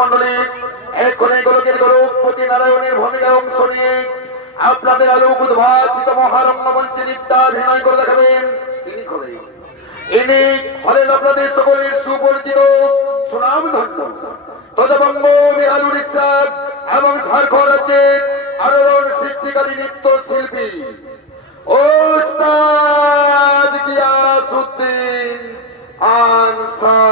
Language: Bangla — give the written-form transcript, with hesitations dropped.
মন্ডলী এক্ষণে গোলকের গোলকপতি নারায়ণের ভূমিকায় অংশ নিয়ে আপনাদের আলোক উদ্ভাসিত মহারণ্য মঞ্চে নৃত্যাভিনয় করে দেখাবেন। তিনি করেন ইনি হলেন আপনাদের সকলের সুপরিচিত সুনামধন্য তদবঙ্গ বিহারুল ইসলাম এবং ঝাড়খণ্ড রাজ্যের আলোড়ন সৃষ্টিকারী নৃত্য শিল্পী ওস্তাদ গিয়াসউদ্দিন আনসার।